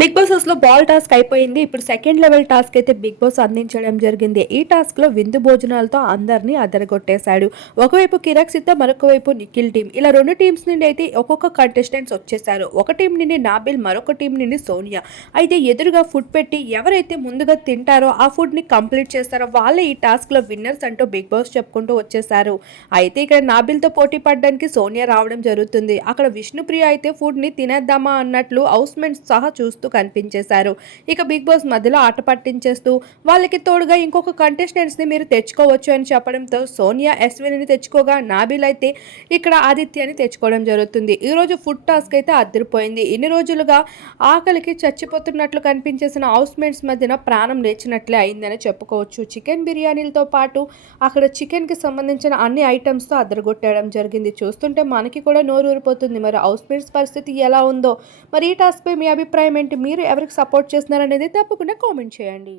Big boss హౌస్లో ball task అయిపోయింది. ఇప్పుడు సెకండ్ లెవెల్ టాస్క్ అయితే బిగ్ బాస్ అందించడం జరిగింది. ఈ టాస్క్లో విందు భోజనాలతో అందరినీ అదరగొట్టేశాడు. ఒకవైపు కిరాక్సిత మరొక వైపు నిఖిల్ టీం ఇలా రెండు టీమ్స్ నుండి అయితే ఒక్కొక్క కంటెస్టెంట్స్ వచ్చేసారు ఒక టీం నుండి నాబిల్ మరొక టీం నుండి సోనియా. అయితే ఎదురుగా ఫుడ్ పెట్టి ఎవరైతే ముందుగా తింటారో ఆ ఫుడ్ని కంప్లీట్ చేస్తారో వాళ్ళే ఈ టాస్క్లో విన్నర్స్ అంటూ బిగ్ బాస్ చెప్పుకుంటూ వచ్చేసారు అయితే ఇక్కడ నాబిల్తో పోటీ పడడానికి సోనియా రావడం జరుగుతుంది. అక్కడ విష్ణుప్రియ అయితే ఫుడ్ని తినేద్దామా అన్నట్లు హౌస్మెంట్స్ సహా చూస్తూ కనిపించేశారు. ఇక బిగ్ బాస్ మధ్యలో ఆట పట్టించేస్తూ వాళ్ళకి తోడుగా ఇంకొక కంటెస్టెంట్స్ని మీరు తెచ్చుకోవచ్చు అని చెప్పడంతో సోనియా ఎస్విని తెచ్చుకోగా నాబిల్ అయితే ఇక్కడ ఆదిత్యని తెచ్చుకోవడం జరుగుతుంది. ఈ రోజు ఫుడ్ టాస్క్ అయితే అదిరిపోయింది. ఇన్ని రోజులుగా ఆకలికి చచ్చిపోతున్నట్లు కనిపించేసిన హౌస్మేట్స్ మధ్యన ప్రాణం లేచినట్లే అయిందని చెప్పుకోవచ్చు. చికెన్ బిర్యానీలతో పాటు అక్కడ చికెన్కి సంబంధించిన అన్ని ఐటమ్స్తో అద్దరగొట్టడం జరిగింది. చూస్తుంటే మనకి కూడా నోరు ఊరిపోతుంది మరి హౌస్మేట్స్ పరిస్థితి ఎలా ఉందో? మరి ఈ టాస్క్పై మీ అభిప్రాయం ఏంటి మీరు ఎవరికి సపోర్ట్ చేస్తున్నారనేది తప్పకుండా కామెంట్ చేయండి.